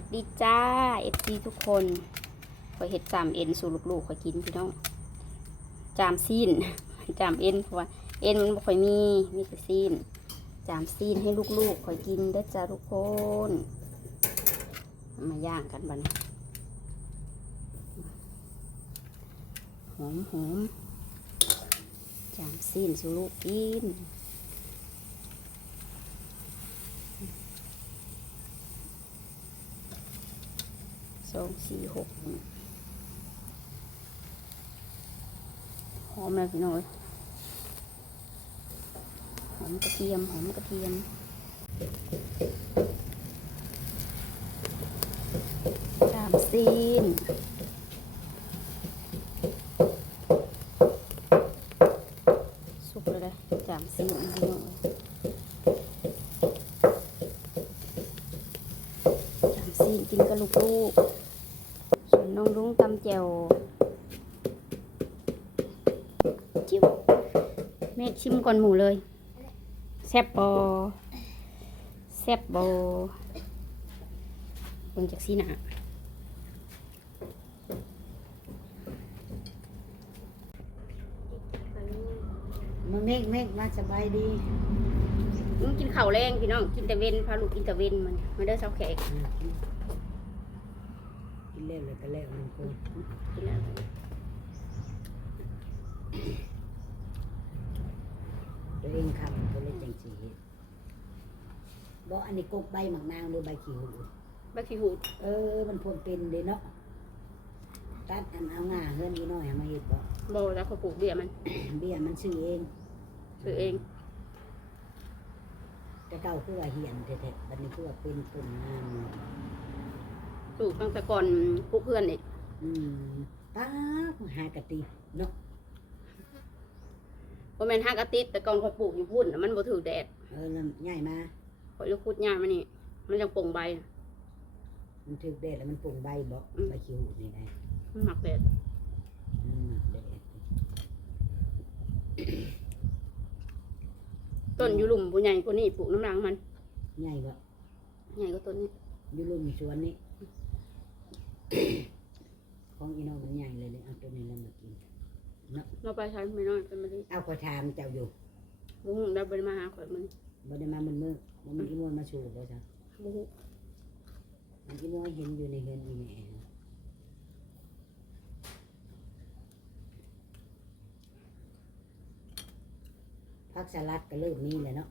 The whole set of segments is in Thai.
วัสดีจ้าเอฟซีทุกคนคอยเห็ดจามเอ็นสู่ลูกๆคอยกินพี่น้องจามซีนจามเอ็นเพราะว่าเอ็นมันบ่ค่อยมีมีแต่ซีนจามซีนให้ลูกๆคอยกินเด้จ้าทุกคนมาย่างกันบัดนหอมหอมจามซีนสู่ลูกกิน ส องสี่หกหอมเลยพี่น้อยหอมกระเทียมหอมกระเทียมตามซีนสุกเลยเลยจามซีนพี่น้อยจามซีนกินกับลูกๆ นน้องรุ้งตำแจวจิ้วแม่ชิมก่อนหมูเลย แซ่บบอแซ่บบอเบิ่งจากสีหนามาเมกเมกมาสบายดีมึงกินข้าวแรงพี่น้อง กินแต่เว้นพาลูกกินแต่เว้นมันมาเด้อเช้าแขก กินเล่นเลยก็เล่นมันคนกินแล้วตัวเองขับตัวเล่นจังสีบอกอันนี้กกใบหมักนางหรือใบขี้หูดใบขี้หูดเออ มันพนเป็นเด้เนาะตัดอันเอาง่าเฮือนนี้หน่อยเอามาเห็ดบ่โบแล้วเขาปลูกเบี้ยมัน เบี้ยมันซื้อเองคือเองแต่เก่าคือว่าเหียนแท้ๆบัดนี้คือว่าเป็นต้นงาม ปลูกตั้งแต่ก่อนปลูกเพื่อนอีกอืมป้าบหากะติเนาะเพราะแม่นห้างกระติดแต่ก่อนเขาปลูกอยู่พุ่นน่ะมันบ่ถือแดดเออแล้วง่ายมา ข่อยลูกพูดยากมันนี่ มันยังปลงใบ มันถึกแดดแล้วมันปรุงใบบ่อืม ใบขี้หูดนี่ได้มันหมักแดดอืมแดดต้นอยู่หลุมผู้ใหญ่กว่านี้ปลูกน้ำรังมัน ใหญ่บ่ใหญ่กว่าต้นนี้อยู่รุมสวนนี่ ของอีน้องมันใหญ่เลยเลยเอาตัวนี้แล้วมากินเราไปใช้ไม่น้อยเป็นมาดีเอากระถามเจ้าอยู่บุ้งได้บริมาหาข่อยมันบ่ได้มามันมือบ่มันอีมวยมาสู่บ่จ้ะบุ้งมันอีมวยเห็นอยู่ในเฮือนอีแม่ผักสลัดก็เริ่มมีแล้วเนาะ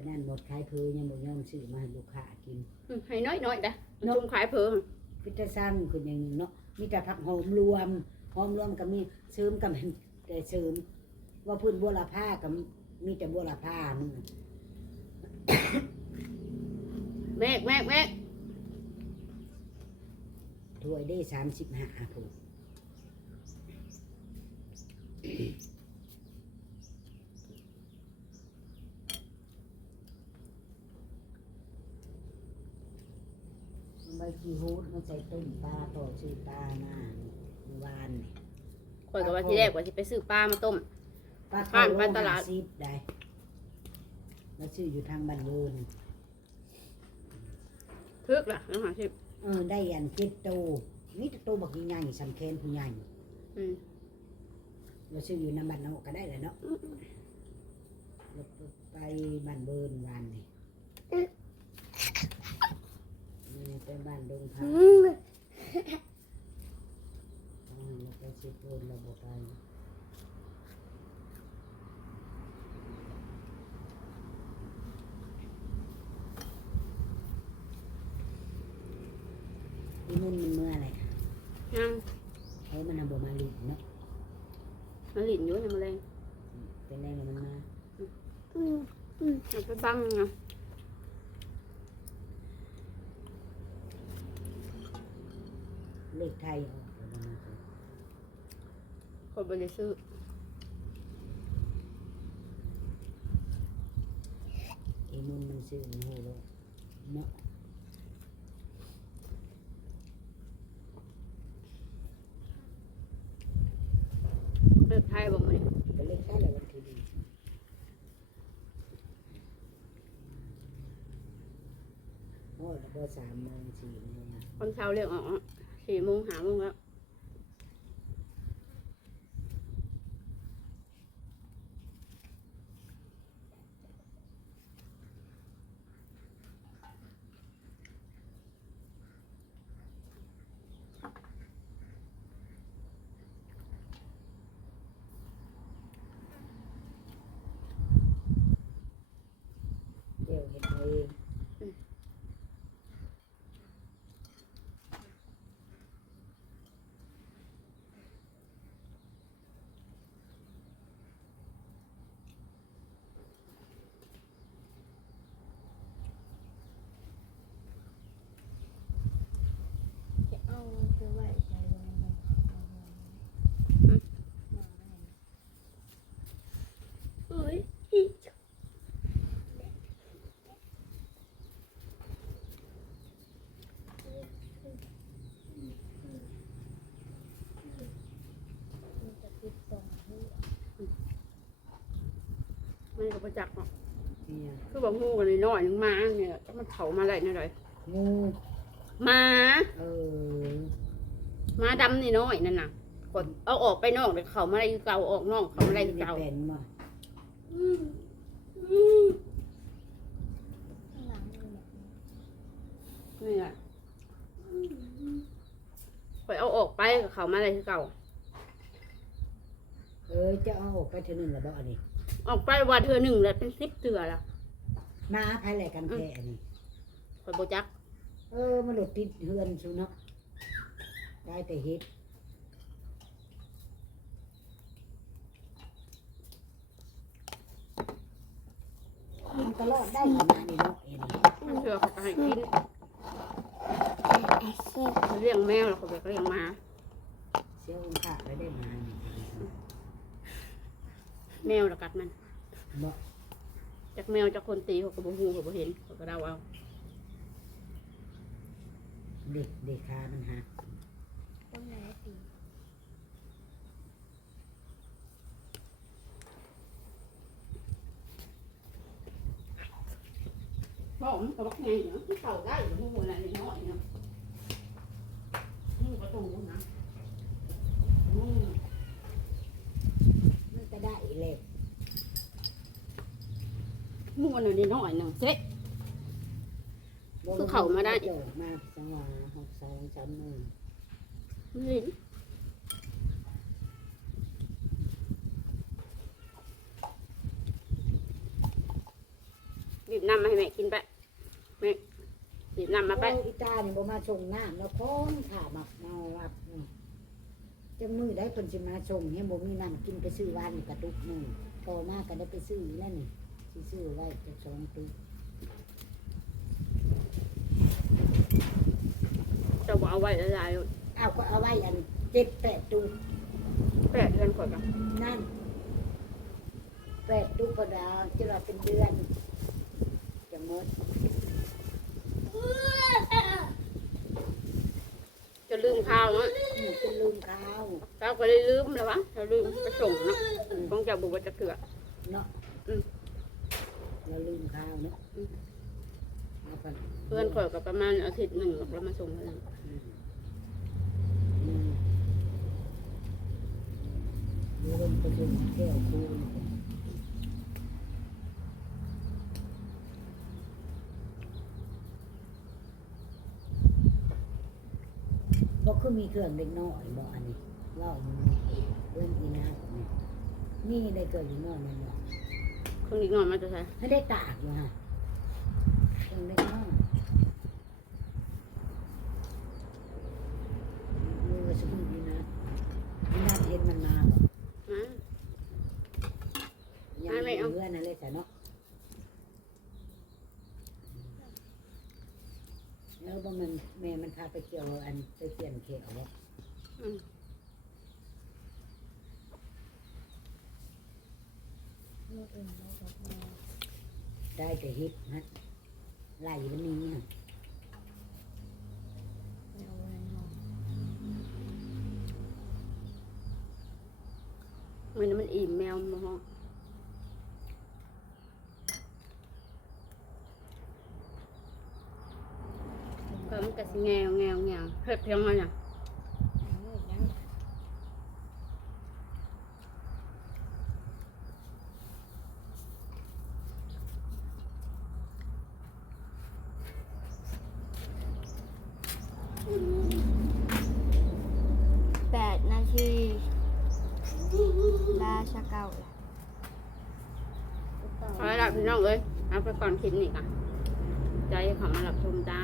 ฉะนั้นหมดขายพือยังบ่ยอมซื้อมาให้ลูกค้ากิน ให้น้อยน้อยๆนะมันชุ่มขายเพิ่มพิจสร้างคืออย่างหนึงเนาะมีแต่ผักหอมรวมหอมรวมก็มีเสริมกับแต่เสริม ว่าพื้นบัวละผ้ากับมีแต่บัวละผ้ามึงแมกแมกแมกถ้วยได้สามสิบห้าผูกมันใบขี้ฮูดมัน ใส่ต้มปลาต่อชื่อปลามาเมื่อวานนี่ข่อยกับว่าที่แรกว่าจะไปซื้อปลามาต้มปลาผ่านไปตลาดซิบได้แล้วชื่ออยู่ทางบ้านเวิร์นทึกล่ะน้องหาชิบเออได้อันเจ็ดโตมีแต่โตบักใหญ่ๆสำแคนผู้ใหญ่อืมเราชื่ออยู่น้ำบ้านนอกก็ได้แหละเนาะแล้วไปบ้านเบิร์นวันนี่นี่ ไปบ้านดงพาอ๋อแล้วไปสิบเบิร์นเราบอกไปที่มุ่นมันเมื่ออะไรยังเอ้ยมันทำบ่มาลีเนาะมันหลินอยู่ยังมาแรงเป็นแรงมันมาอืมอืมเอาไปบังนะ เลข ไทยออกเดี๋ยวมันมาสิคนบริซื้อไอ้มุนมันซื้อมันหูแล้วเนาะเลือกไทยบอกมาเนี่ยก็เลขไทยแล้ววันที่ดีโอ้ยแล้วบ่สามโมงสี่โมงอะตอนเช้าเรียกออก สี่โมงหาโมงแล้ว เดี๋ยวเห็นเอง จะเอาไปไว้ใจไว้ในเอ้ย มันจะปิดตรงหัว มันก็ประจักษ์เนาะเนี่ยคือบอกงูกันเลยน้อยๆหนึงมาเนี่ยจะมันเผามาอะไรนี่เลยงูหมาเออหมาดำนี่น้อยนั่นน่ะกดเอาออกไปนอกเลยเขามาอะไรคือเก่าออกนอกเขามาอะไรคือเก่าเป็นบ่ข้างหลังมันแบบนี่แหละคอยเอาออกไปกับเขามาอะไรคือเก่าเออจะเอาออกไปเท่านึงแล้วบ่อันนี้ ออกไปว่าเธอหนึ่งแล้วเป็นสิบเตือละมาภายแลกันแท้อันนี้คอยโบจัก เออมันหลุดติดเฮือนซุเนาะได้แต่เฮ็ดมันตลอดได้ขนาดนี้เนาะเอ็นี่มันเถื่อเขาก็ให้กินเขาเลี้ยงแมวแล้วเขาแบบเลี้ยงหมาเสียองค์ค่าไปได้มานี่ แมวแล้วกัดมันบ่จากแมวจากคนตีเขาก็บ่ฮู้เขาบ่เห็นเขาก็เดาเอาเด็กเด็กคามันหักต้นไหนตีพ่อมันก็บอกไงเนาะเต่าได้งูอะไรน้อยเนาะงูประตูนะงู มันก็ได้เลย งูอันนี้น้อยหนึ่งเซ็ตคือเขามาได้โจกมาสังวาหกสองสามหนึ่งลิ้นบีบน้ำมาให้แม่กินไปแม่บีบน้ำมาไปโอ้อีตาเนี่บ่มาส่งน้ำแล้วคนถามมาเมารับจังมือได้เพิ่นสิมาส่งให้บ่มีน้ำกินไปซื้อวานกระตุกหนึงต่อมาก็ได้ไปซื้อแล้วนี่ สิซื้อไว้จะสองตุกจะบอกเอาไว้ละลายเอาก็เอาไว้อันเจ็ดแปดตุกแปดเดือนก่อนกันนั่นแปดตุกพอดาวจะว่าเป็นเดือนจะหมดจะลืมข้าวเนาะอืมจะลืมข้าวข้าวก็เลยลืมแล้ววะเราลืมไปส่งเนาะอืมต้องจะบุกจะเถื่อเนาะอืม เราลืมข้าวเนาะอืมเอากันเพื่อนข่อยก็ประมาณอาทิตย์หนึ่งแล้วมาส่งเพื่อนอืมอืมดูลมประชุมแก้วคูณบอกคือมีเครื่องเล็กน้อยบอกอันนี้เล่ามันเรื่องอีนาเนี่ยนี่ได้เกิดอยู่น้อยมันบอกเครื่องนี้นอนมาจะใช่ให้ได้ตากอยู่ฮะเครื่องเล็กน้อยมือสมุนอีนาอีนาเห็นมันมาบอกมา ยังไม่ไม่เอา เพื่อนนั่นเลยแต่เนาะแล้วบ่มันแม่มันพาไปเกี่ยวอันไปเปลี่ยนเขียวบ่อืม ลูกอื่นเราแบบมา ได้แต่ฮิตฮะไหลมันนี้ฮะเอาไว้นอนมันมันอิ่มแมวมาห้องก็มันก็สิแงวแงวแงวเฮ็ดเพียงมันน่ะ เออยัง แปดนาทีลา ชาเก่าล่ะเอาละพี่น้องเอ้ยเอาไปก่อนคลิปนี้ค่ะ ใจเขามาหลับชมจ้า